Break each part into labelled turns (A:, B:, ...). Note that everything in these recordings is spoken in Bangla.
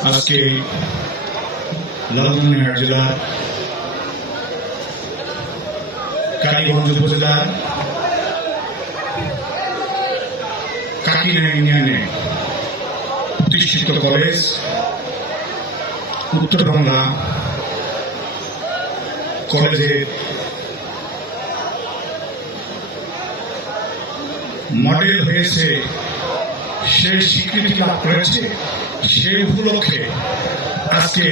A: আজকে লালমনিরহাট জেলার কালীগঞ্জ উপজেলার কাকিনা ইউনিয়নে প্রতিষ্ঠিত কলেজ উত্তরবঙ্গা কলেজের মডেল হয়েছে সে স্বীকৃতি লাভ করেছে সে উপলক্ষে আজকে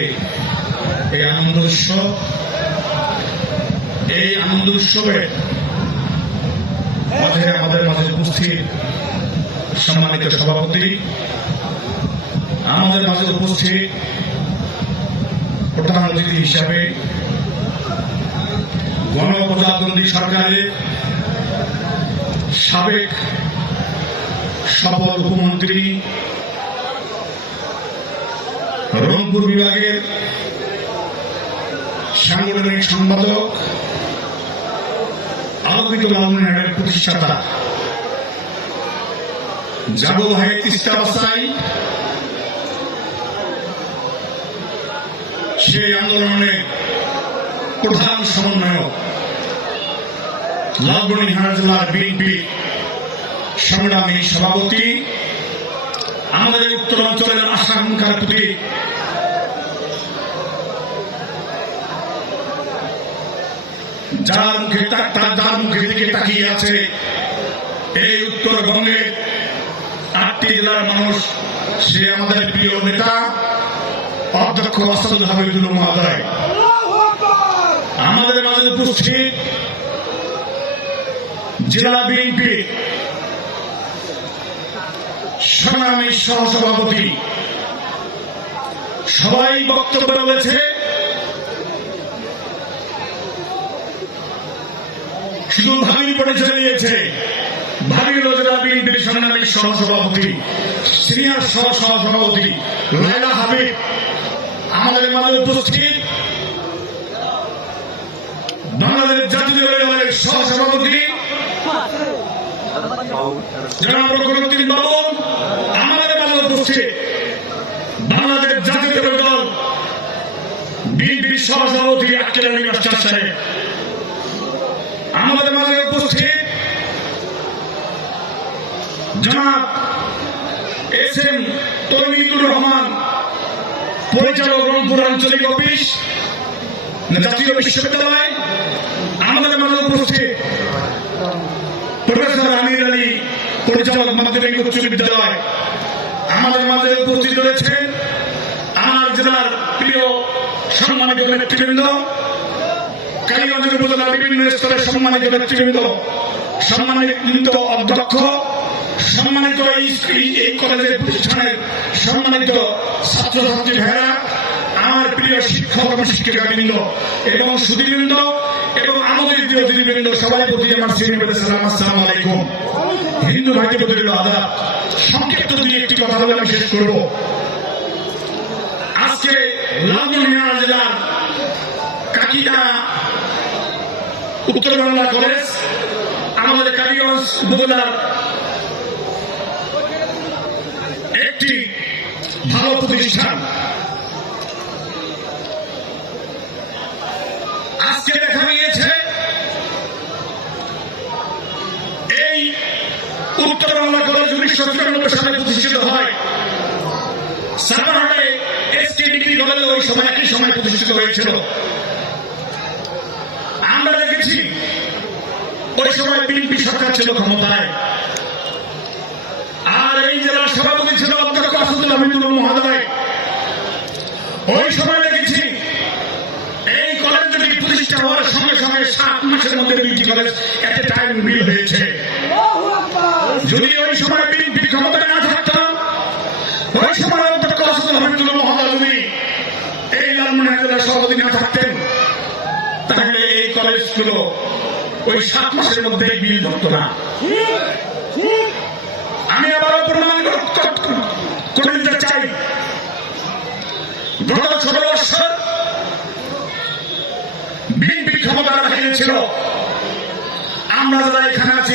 A: এই আনন্দ উৎসব, এই আনন্দ উৎসবের মাঝে আমাদের মাঝে উপস্থিত সম্মানিত সভাপতি, আমাদের মাঝে উপস্থিত প্রধান অতিথি হিসাবে গণপ্রজাতন্ত্রী সরকারের সাবেক সফল উপমন্ত্রী রংপুর বিভাগের সাংগঠনিক সম্পাদক, আলোকিত লালমনিরহাটের প্রতিষ্ঠাতা জাগো ভাই তিস্তা বাসাই, সেই আন্দোলনের প্রধান সমন্বয়ক, লালমনিরহাট জেলার বিএনপি সংগ্রামী সভাপতি। আমাদের উত্তরাঞ্চলের আশা আকাঙ্ক্ষার প্রতি যার মুখে যার মুখে দিকে তাকিয়ে আছে, এই উত্তরবঙ্গের আটটি জেলার মানুষ, সে আমাদের প্রিয় নেতা, অধ্যক্ষ আসাদুল হাবিবুল মহোদয় আমাদের মাঝে উপস্থিত জেলা বিএনপি সংগ্রামী সহসভাপতি। সবাই বক্তব্য রয়েছে। শুধু ভাবি পরিচয় দিয়েছে ভাবি রোজরা বিএনপির সংগ্রামী সহসভাপতি। সিনিয়র সহ সহসভাপতি লাইলা হাবিব। আমাদের মাঝে উপস্থিত। বাংলাদেশ জাতীয় দলের সহসভাপতি জনাব রঘুরুদ্দিন বাবন আমাদের মাঝে উপস্থিত। বাংলাদেশ জাতীয় দল বিএনপির সহসভাপতি আক্কেল আলী মাস্টার সাহেব। আমাদের মাঝে উপস্থিত জনাব এস এম তরমিদুর রহমান, পরিচালক রংপুর আঞ্চলিক অফিস, জাতীয় বিশ্ববিদ্যালয়। আমাদের মাঝে উপস্থিত প্রফেসর আমির আলী পরিচালক মাধ্যমিক উচ্চ বিদ্যালয় আমাদের মাঝে উপস্থিত রয়েছেন আমার জেলার প্রিয় সম্মানিত নেতৃবৃন্দ, কালীগঞ্জের উপজেলার বিভিন্ন স্তরের সম্মানিত নেতৃবৃন্দ, সম্মানিত অধ্যক্ষ, সম্মানিত এই- কলেজের প্রতিষ্ঠানের সম্মানিত ছাত্রছাত্রী ভাইরা আমার প্রিয় শিক্ষক এবং শিক্ষিকাবৃন্দ এবং সুদীবৃন্দ এবং আমাদের প্রিয় দিদিবৃন্দ সবাই প্রতি আমার শ্রেণি সালাম, আসসালাম আলাইকুম। হিন্দু ভাইকে প্রতি রইল আদাব। সংক্ষিপ্ত দুই একটি কথা বলে আমি শেষ করব। আজকে লালমনিরহাট জেলার কাকিনা উত্তর বাংলা কলেজ, আমাদের কালীগঞ্জ উপজেলার একটি ভালো প্রতিষ্ঠান আজকে দেখা গিয়েছে এই উত্তর বাংলা কলেজ উনিশশো চুরানব্বই সালে প্রতিষ্ঠিত হয় সারাহাটে এসটি ডিগ্রি কলেজ ওই সময় একই সময় প্রতিষ্ঠিত হয়েছিল। আমরা দেখেছি, ওই সময় বিএনপি সরকার ছিল ক্ষমতায়। আর এই জেলার সভাপতি ছিল অধ্যক্ষ আসাদুল হামিদুল মহোদয়। ওই সময় দেখেছি, এই কলেজ দুটি প্রতিষ্ঠা হওয়ার সঙ্গে সঙ্গে সাত মাসের মধ্যে দুইটি কলেজ এট টাইম বিল হয়েছে। যদি ওই সময় বিএনপি ক্ষমতায় না থাকতাম, ওই সময় অধ্যক্ষ আসাদুল হামিদুল মহোদয় যদি এই লালমনিরহাট জেলার সভাপতি না থাকতেন, তাহলে এই কলেজগুলো ওই সাত মাসের মধ্যে বিল ধরত না। আমি আবারও প্রমাণ কর- দিতে চাই। গত ছোট বছর বিএনপি ক্ষমতার বাইরে ছিল আমরা যারা এখানে আছি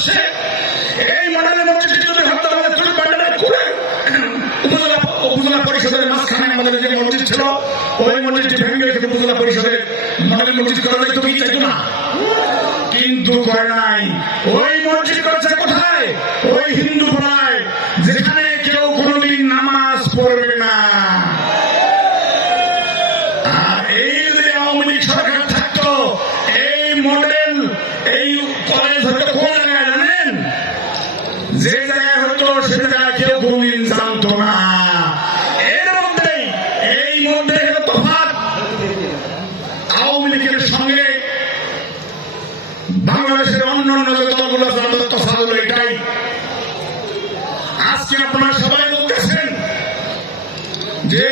A: পাশে এই মডেলের মসজিদটি যদি হতো আমাদের চুল পান্ডাটা করে উপজেলা উপজেলা পরিষদের মাঝখানে আমাদের যে মসজিদ ছিল, ওই মসজিদটি ভেঙে রেখে উপজেলা পরিষদের। মডেল মসজিদ করা যায় তুমি চাইতো না। কিন্তু করে নাই। ওই মসজিদ করেছে কোথায় ওই হিন্দু পাড়ায় যেখানে কেউ কোনোদিন নামাজ পড়বে না আর এই যদি আওয়ামী লীগ সরকার থাকতো এই মডেল এই কলেজ হতো কোন জায়গায় জানেন যে জায়গায় হতো সে জায়গায় কেউ কোনদিন জানতো না। এর মধ্যেই, এই মধ্যে তফাৎ। আওয়ামী লীগের সঙ্গে বাংলাদেশের অন্য অন্য যে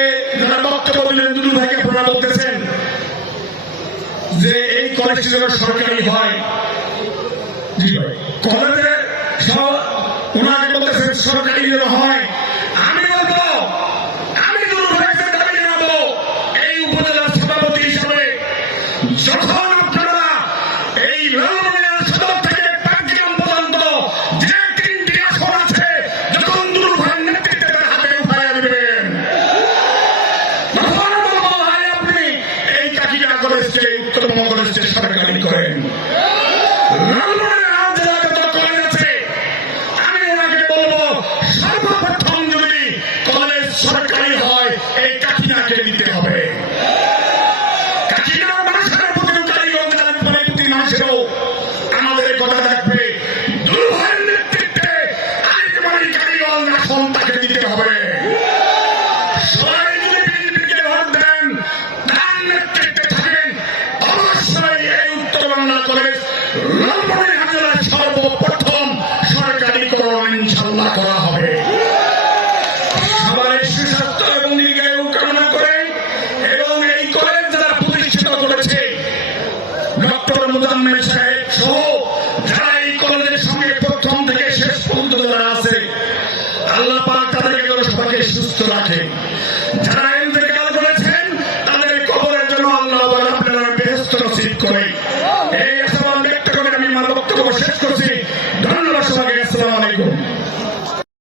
A: ভাইকে যে, এই সরকারি হয়। জি ভাই। কলেজে ওনাকে বলতেছেন সরকারি হয় আমি বলব আমি দুদু ভাইকে দাবি জানাব এই উপজেলার সভাপতি হিসাবে যখন আপনারা এই লালমনিরহাট সদর থেকে পাঁচগ্রাম পর্যন্ত যে তিনটি আসন আছে যখন দুদু ভাইয়ের নেতৃত্বে তার হাতে উঠাইয়া দেবেন তখন বলব ভাই আপনি এই কাকিনা কলেজকে উত্তরবঙ্গ কলেজকে সরকারি করেন লালমনিরহাট জেলায় যত কলেজ আছে, আমি ওনাকে বলব সর্বপ্রথম যদি কলেজ সরকারি হয় এই কাকিনাকে দিতে হবে কাকিনার মানুষের প্রতি কালীগঞ্জ রাজবাড়ির প্রতি মানুষেরও আমাদের কথা থাকবে দুর্ভয়ের নেতৃত্বে আলিকমারি কালীগঞ্জ আসন তাকে দিতে হবে সবাই যদি বিএনপিকে ভোট দেন তার নেতৃত্বে থাকেন অবশ্যই এই উত্তর বাংলা কলেজ লালমনিরহাট জেলার সর্বপ্রথম সরকারিকরণ ইনশাল্লাহ করা হবে সবার সুস্বাস্থ্য এবং দীর্ঘায়ু কামনা করে এবং এই কলেজ যারা প্রতিষ্ঠিত করেছে ডক্টর মুজাম্মেল সাহেব সহ যারা এই কলেজের সঙ্গে প্রথম থেকে শেষ পর্যন্ত যারা আছে আল্লাহ পাক তাদেরকে যেন সবাইকে সুস্থ রাখে। যারা ইন্তেকাল করেছেন, তাদের কবরের জন্য আল্লাহ আপনারা বেহেস্ত নসিব করে এই আশাবাদ ব্যক্ত করে আমি আমার বক্তব্য শেষ